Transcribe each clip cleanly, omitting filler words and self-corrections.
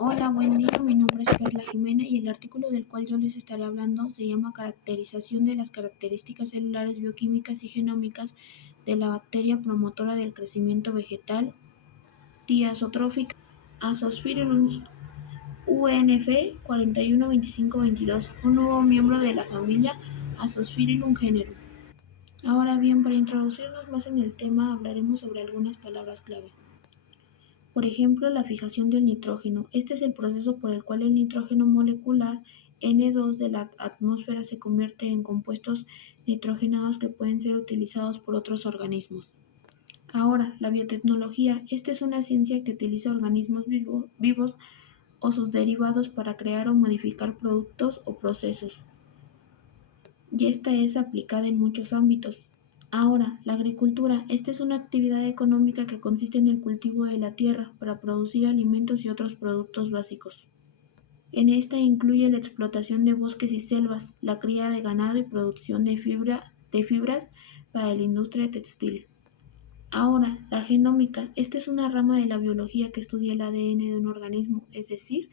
Hola, buen día. Mi nombre es Carla Jimena y el artículo del cual yo les estaré hablando se llama Caracterización de las características celulares bioquímicas y genómicas de la bacteria promotora del crecimiento vegetal diazotrófica Azospirillum UNF 412522, un nuevo miembro de la familia Azospirillum genero. Ahora bien, para introducirnos más en el tema hablaremos sobre algunas palabras clave. Por ejemplo, la fijación del nitrógeno. Este es el proceso por el cual el nitrógeno molecular N2 de la atmósfera se convierte en compuestos nitrogenados que pueden ser utilizados por otros organismos. Ahora, la biotecnología. Esta es una ciencia que utiliza organismos vivos o sus derivados para crear o modificar productos o procesos. Y esta es aplicada en muchos ámbitos. Ahora, la agricultura. Esta es una actividad económica que consiste en el cultivo de la tierra para producir alimentos y otros productos básicos. En esta incluye la explotación de bosques y selvas, la cría de ganado y producción de fibras para la industria textil. Ahora, la genómica. Esta es una rama de la biología que estudia el ADN de un organismo, es decir,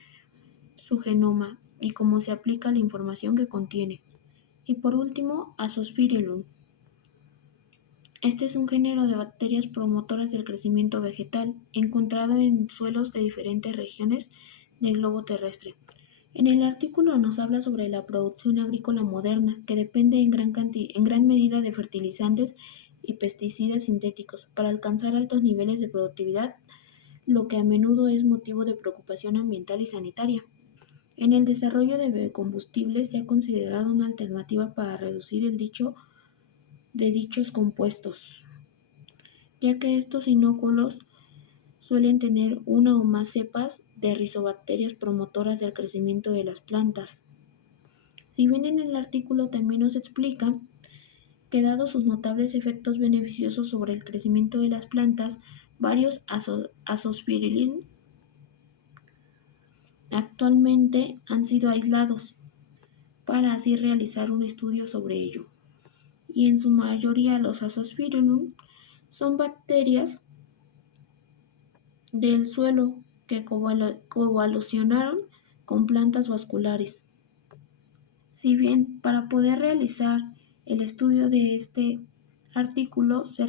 su genoma y cómo se aplica la información que contiene. Y por último, Azospirillum. Este es un género de bacterias promotoras del crecimiento vegetal, encontrado en suelos de diferentes regiones del globo terrestre. En el artículo nos habla sobre la producción agrícola moderna, que depende en gran medida de fertilizantes y pesticidas sintéticos para alcanzar altos niveles de productividad, lo que a menudo es motivo de preocupación ambiental y sanitaria. En el desarrollo de biocombustibles se ha considerado una alternativa para reducir el de dichos compuestos, ya que estos inóculos suelen tener una o más cepas de rizobacterias promotoras del crecimiento de las plantas. Si bien en el artículo también nos explica que dado sus notables efectos beneficiosos sobre el crecimiento de las plantas, varios azospirillum actualmente han sido aislados para así realizar un estudio sobre ello. Y en su mayoría los azospirillum son bacterias del suelo que coevolucionaron con plantas vasculares. Si bien para poder realizar el estudio de este artículo se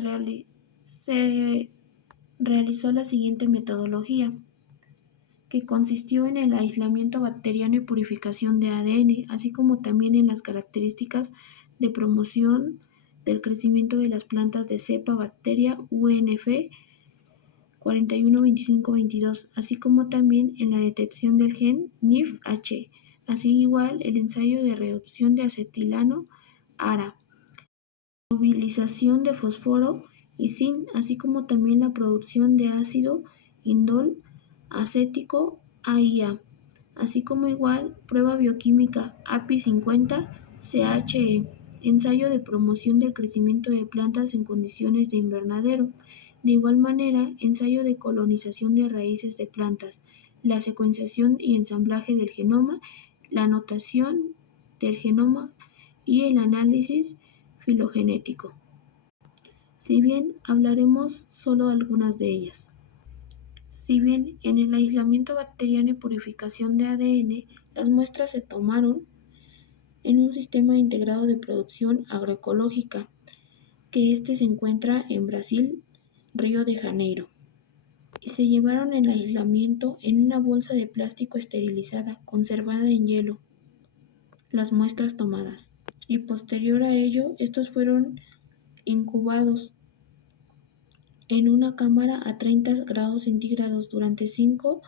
realizó la siguiente metodología, que consistió en el aislamiento bacteriano y purificación de ADN, así como también en las características de promoción del crecimiento de las plantas de cepa bacteria UNF 412522, así como también en la detección del gen NIF-H, así igual el ensayo de reducción de acetilano ARA, solubilización de fósforo y zinc, así como también la producción de ácido indol acético AIA, así como igual prueba bioquímica API 50 CHE, ensayo de promoción del crecimiento de plantas en condiciones de invernadero. De igual manera, ensayo de colonización de raíces de plantas, la secuenciación y ensamblaje del genoma, la anotación del genoma y el análisis filogenético. Si bien hablaremos solo algunas de ellas. Si bien en el aislamiento bacteriano y purificación de ADN, las muestras se tomaron en un sistema integrado de producción agroecológica, que se encuentra en Brasil, Río de Janeiro, y se llevaron el aislamiento en una bolsa de plástico esterilizada, conservada en hielo, las muestras tomadas, y posterior a ello, estos fueron incubados en una cámara a 30 grados centígrados durante 5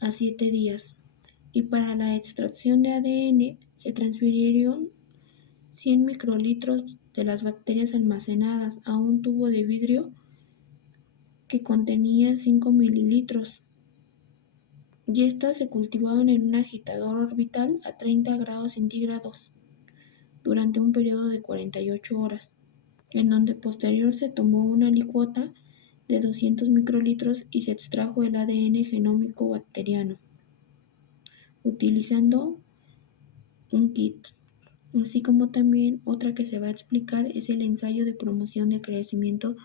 a 7 días, y para la extracción de ADN se transfirieron 100 microlitros de las bacterias almacenadas a un tubo de vidrio que contenía 5 mililitros, y estas se cultivaron en un agitador orbital a 30 grados centígrados durante un periodo de 48 horas, en donde posterior se tomó una licuota de 200 microlitros y se extrajo el ADN genómico bacteriano, utilizando un kit. Así como también otra que se va a explicar es el ensayo de promoción de crecimiento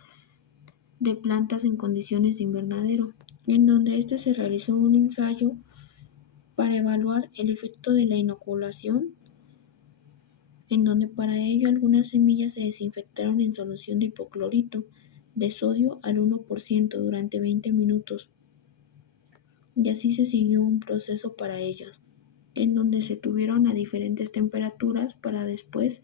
de plantas en condiciones de invernadero, en donde se realizó un ensayo para evaluar el efecto de la inoculación, en donde para ello algunas semillas se desinfectaron en solución de hipoclorito de sodio al 1% durante 20 minutos, y así se siguió un proceso para ellas, en donde se tuvieron a diferentes temperaturas para después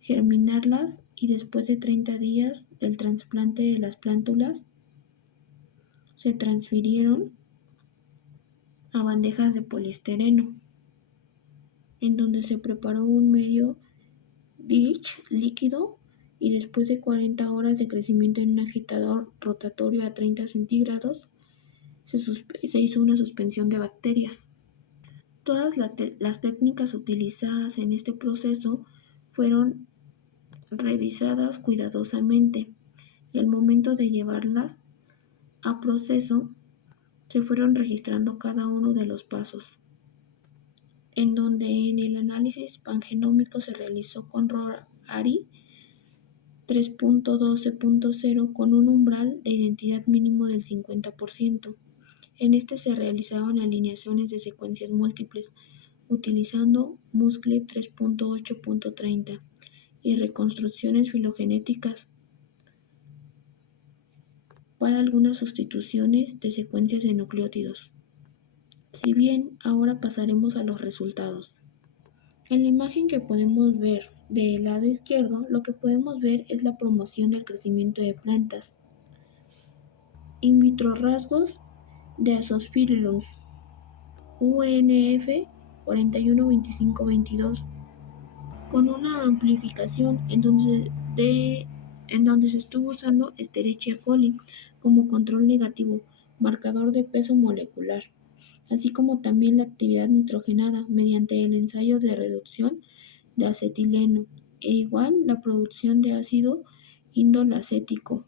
germinarlas, y después de 30 días del trasplante de las plántulas se transfirieron a bandejas de poliestireno, en donde se preparó un medio dish líquido, y después de 40 horas de crecimiento en un agitador rotatorio a 30 centígrados se hizo una suspensión de bacterias. Todas las técnicas utilizadas en este proceso fueron revisadas cuidadosamente, y al momento de llevarlas a proceso se fueron registrando cada uno de los pasos, en donde en el análisis pangenómico se realizó con ROR-ARI 3.12.0 con un umbral de identidad mínimo del 50%. En este se realizaban alineaciones de secuencias múltiples utilizando MUSCLE 3.8.30 y reconstrucciones filogenéticas para algunas sustituciones de secuencias de nucleótidos. Si bien ahora pasaremos a los resultados. En la imagen que podemos ver del lado izquierdo, lo que podemos ver es la promoción del crecimiento de plantas. In vitro rasgos de Azospirillum UNF 412522 con una amplificación en donde se estuvo usando Escherichia coli como control negativo, marcador de peso molecular, así como también la actividad nitrogenada mediante el ensayo de reducción de acetileno e igual la producción de ácido indolacético.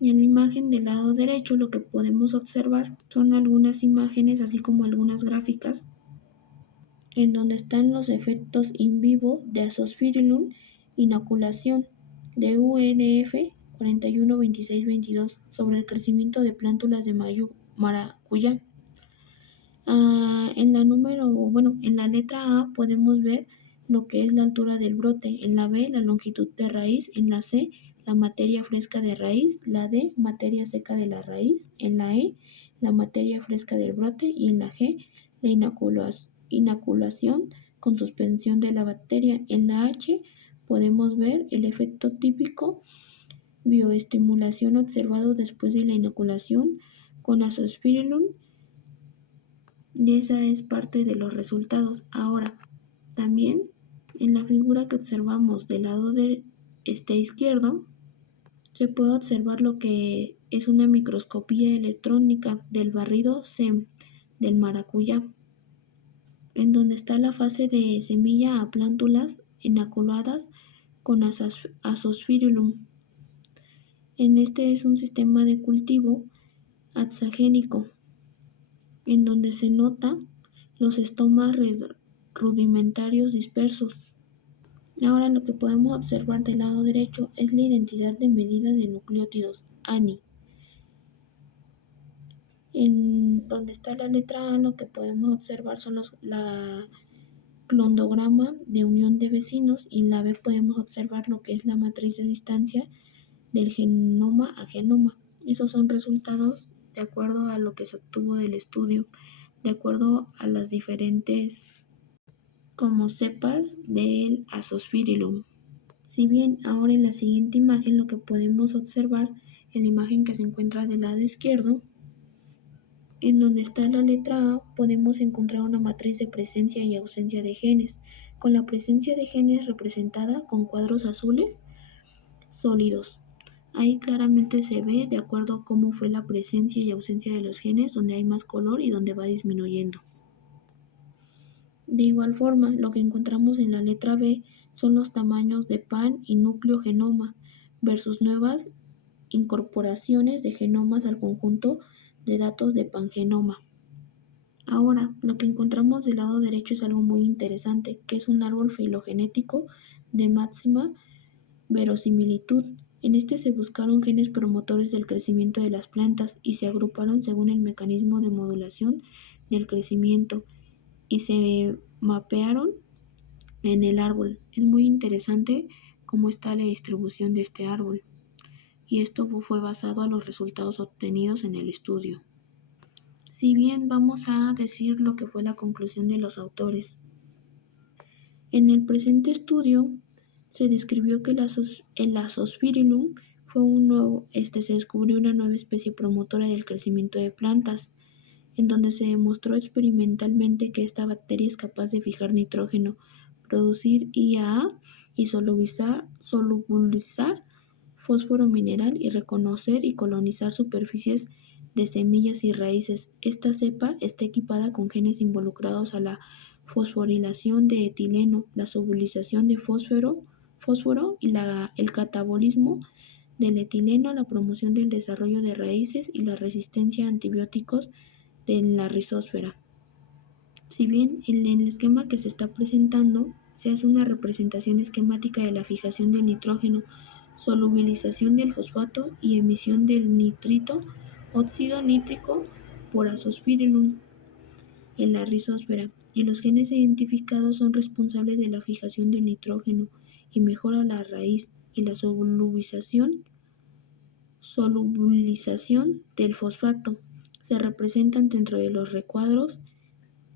En la imagen del lado derecho lo que podemos observar son algunas imágenes así como algunas gráficas en donde están los efectos in vivo de Azospirillum inoculación de UNF 412622 sobre el crecimiento de plántulas de maracuyá. En la letra A podemos ver lo que es la altura del brote, en la B la longitud de raíz, en la C la materia fresca de raíz, la D materia seca de la raíz, en la E la materia fresca del brote y en la G la inoculación con suspensión de la bacteria. En la H podemos ver el efecto típico bioestimulación observado después de la inoculación con Azospirillum, y esa es parte de los resultados. Ahora, también en la figura que observamos del lado izquierdo, se puede observar lo que es una microscopía electrónica del barrido SEM del maracuyá, en donde está la fase de semilla a plántulas inoculadas con Azospirillum. En este es un sistema de cultivo axagénico, en donde se nota los estomas rudimentarios dispersos. Ahora lo que podemos observar del lado derecho es la identidad de medida de nucleótidos, ANI. En donde está la letra A, lo que podemos observar son la clondograma de unión de vecinos, y en la B podemos observar lo que es la matriz de distancia del genoma a genoma. Esos son resultados de acuerdo a lo que se obtuvo del estudio, de acuerdo a las diferentes como cepas del Azospirillum. Si bien ahora en la siguiente imagen lo que podemos observar, en la imagen que se encuentra del lado izquierdo, en donde está la letra A, podemos encontrar una matriz de presencia y ausencia de genes, con la presencia de genes representada con cuadros azules sólidos. Ahí claramente se ve de acuerdo a cómo fue la presencia y ausencia de los genes, donde hay más color y donde va disminuyendo. De igual forma, lo que encontramos en la letra B son los tamaños de pan y núcleo genoma versus nuevas incorporaciones de genomas al conjunto de datos de pangenoma. Ahora, lo que encontramos del lado derecho es algo muy interesante, que es un árbol filogenético de máxima verosimilitud, En este se buscaron genes promotores del crecimiento de las plantas y se agruparon según el mecanismo de modulación del crecimiento y se mapearon en el árbol. Es muy interesante cómo está la distribución de este árbol y esto fue basado a los resultados obtenidos en el estudio. Si bien vamos a decir lo que fue la conclusión de los autores. En el presente estudio se describió que el Azospirillum se descubrió una nueva especie promotora del crecimiento de plantas, en donde se demostró experimentalmente que esta bacteria es capaz de fijar nitrógeno, producir IAA y solubilizar fósforo mineral y reconocer y colonizar superficies de semillas y raíces. Esta cepa está equipada con genes involucrados a la fosforilación de etileno, la solubilización de fósforo y el catabolismo del etileno, la promoción del desarrollo de raíces y la resistencia a antibióticos de la rizósfera. Si bien en el esquema que se está presentando se hace una representación esquemática de la fijación del nitrógeno, solubilización del fosfato y emisión del nitrito, óxido nítrico por Azospirillum en la rizósfera, y los genes identificados son responsables de la fijación del nitrógeno y mejora la raíz y la solubilización del fosfato. Se representan dentro de los recuadros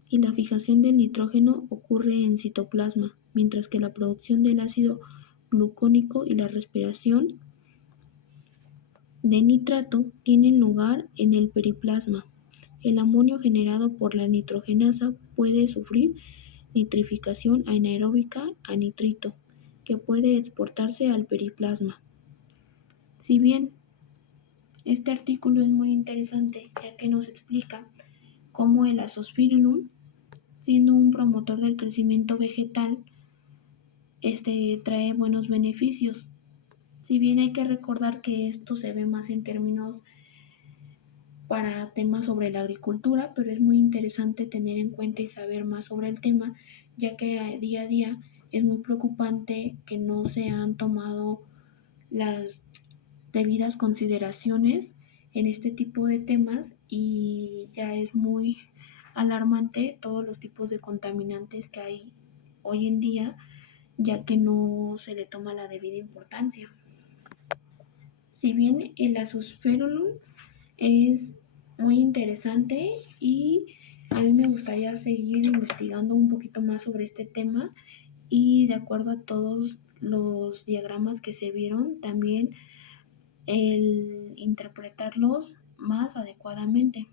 y la fijación del nitrógeno ocurre en citoplasma, mientras que la producción del ácido glucónico y la respiración de nitrato tienen lugar en el periplasma. El amonio generado por la nitrogenasa puede sufrir nitrificación anaeróbica a nitrito, que puede exportarse al periplasma. Si bien este artículo es muy interesante, ya que nos explica cómo el Azospirillum, siendo un promotor del crecimiento vegetal, trae buenos beneficios. Si bien hay que recordar que esto se ve más en términos para temas sobre la agricultura, pero es muy interesante tener en cuenta y saber más sobre el tema, ya que día a día es muy preocupante que no se han tomado las debidas consideraciones en este tipo de temas y ya es muy alarmante todos los tipos de contaminantes que hay hoy en día, ya que no se le toma la debida importancia. Si bien el Azospirillum es muy interesante y a mí me gustaría seguir investigando un poquito más sobre este tema y de acuerdo a todos los diagramas que se vieron, también el interpretarlos más adecuadamente.